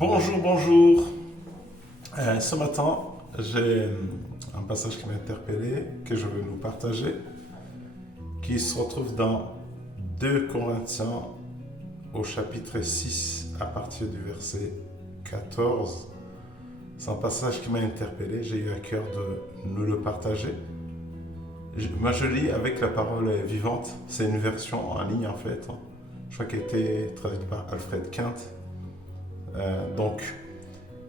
Bonjour, bonjour. Ce matin, j'ai un passage qui m'a interpellé, que je veux nous partager, qui se retrouve dans 2 Corinthiens au chapitre 6 à partir du verset 14. C'est un passage qui m'a interpellé, j'ai eu à cœur de nous le partager. Moi je lis avec la parole vivante, c'est une version en ligne en fait, je crois qu'elle a été traduite par Alfred Quint. Donc,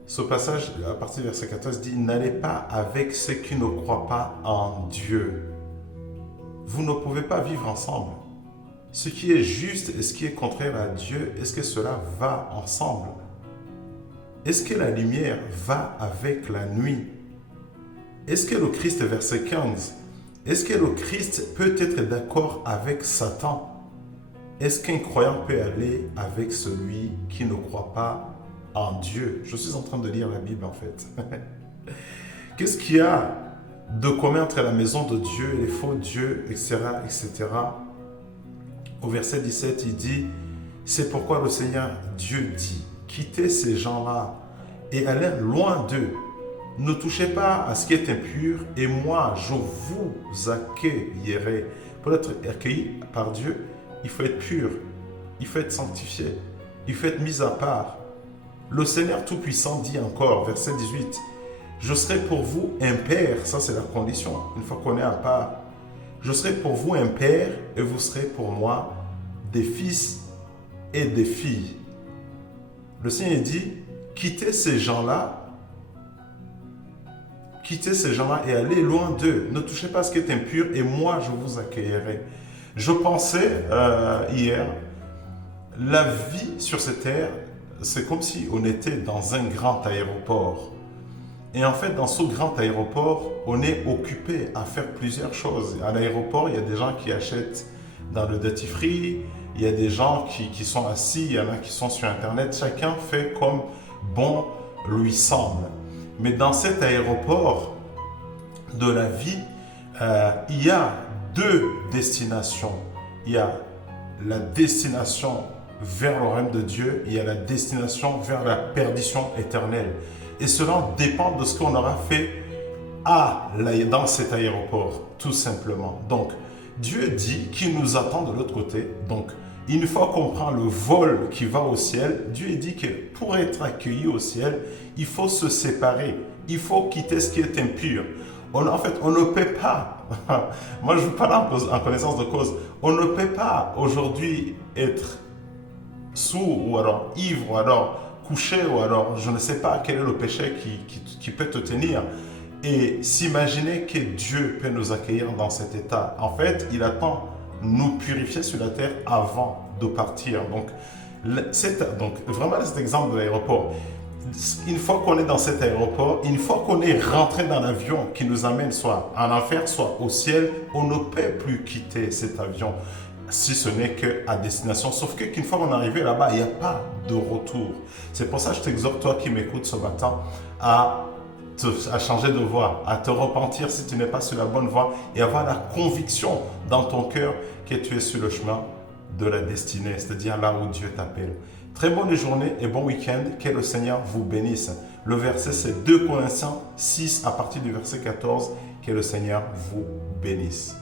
ce passage, à partir du verset 14, dit « N'allez pas avec ceux qui ne croient pas en Dieu. Vous ne pouvez pas vivre ensemble. Ce qui est juste et ce qui est contraire à Dieu, est-ce que cela va ensemble? Est-ce que la lumière va avec la nuit? Est-ce que le Christ, verset 15, est-ce que le Christ peut être d'accord avec Satan? Est-ce qu'un croyant peut aller avec celui qui ne croit pas en Dieu? Je suis en train de lire la Bible en fait. Qu'est-ce qu'il y a de commun entre la maison de Dieu et les faux dieux, etc., etc. Au verset 17, il dit « C'est pourquoi le Seigneur Dieu dit, quittez ces gens-là et allez loin d'eux. Ne touchez pas à ce qui est impur et moi, je vous accueillerai. » Pour être accueilli par Dieu, il faut être pur, il faut être sanctifié, il faut être mis à part. Le Seigneur Tout-Puissant dit encore, verset 18, « Je serai pour vous un père », ça c'est la condition, une fois qu'on est à part. « Je serai pour vous un père et vous serez pour moi des fils et des filles. » Le Seigneur dit, « Quittez ces gens-là et allez loin d'eux. Ne touchez pas à ce qui est impur et moi je vous accueillerai. » Je pensais hier, la vie sur cette terre, c'est comme si on était dans un grand aéroport. Et en fait, dans ce grand aéroport, on est occupé à faire plusieurs choses. À l'aéroport, il y a des gens qui achètent dans le duty free, il y a des gens qui sont assis, il y en a qui sont sur Internet. Chacun fait comme bon lui semble. Mais dans cet aéroport de la vie, il y a 2 destinations. Il y a la destination vers le règne de Dieu, il y a la destination vers la perdition éternelle. Et cela dépend de ce qu'on aura fait dans cet aéroport, tout simplement. Donc, Dieu dit qu'il nous attend de l'autre côté. Donc, une fois qu'on prend le vol qui va au ciel, Dieu dit que pour être accueilli au ciel, il faut se séparer. Il faut quitter ce qui est impur. En fait, on ne peut pas, moi je vous parle en connaissance de cause, on ne peut pas aujourd'hui être sourd ou alors ivre ou alors couché ou alors je ne sais pas quel est le péché qui peut te tenir et s'imaginer que Dieu peut nous accueillir dans cet état. En fait, il attend nous purifier sur la terre avant de partir. Donc vraiment cet exemple de l'aéroport, une fois qu'on est dans cet aéroport, une fois qu'on est rentré dans l'avion qui nous amène soit en enfer, soit au ciel, on ne peut plus quitter cet avion si ce n'est qu'à destination. Sauf qu'une fois qu'on est arrivé là-bas, il n'y a pas de retour. C'est pour ça que je t'exhorte, toi qui m'écoutes ce matin, à changer de voie, à te repentir si tu n'es pas sur la bonne voie et avoir la conviction dans ton cœur que tu es sur le chemin de la destinée, c'est-à-dire là où Dieu t'appelle. Très bonne journée et bon week-end, que le Seigneur vous bénisse. Le verset c'est 2 Corinthiens 6 à partir du verset 14, que le Seigneur vous bénisse.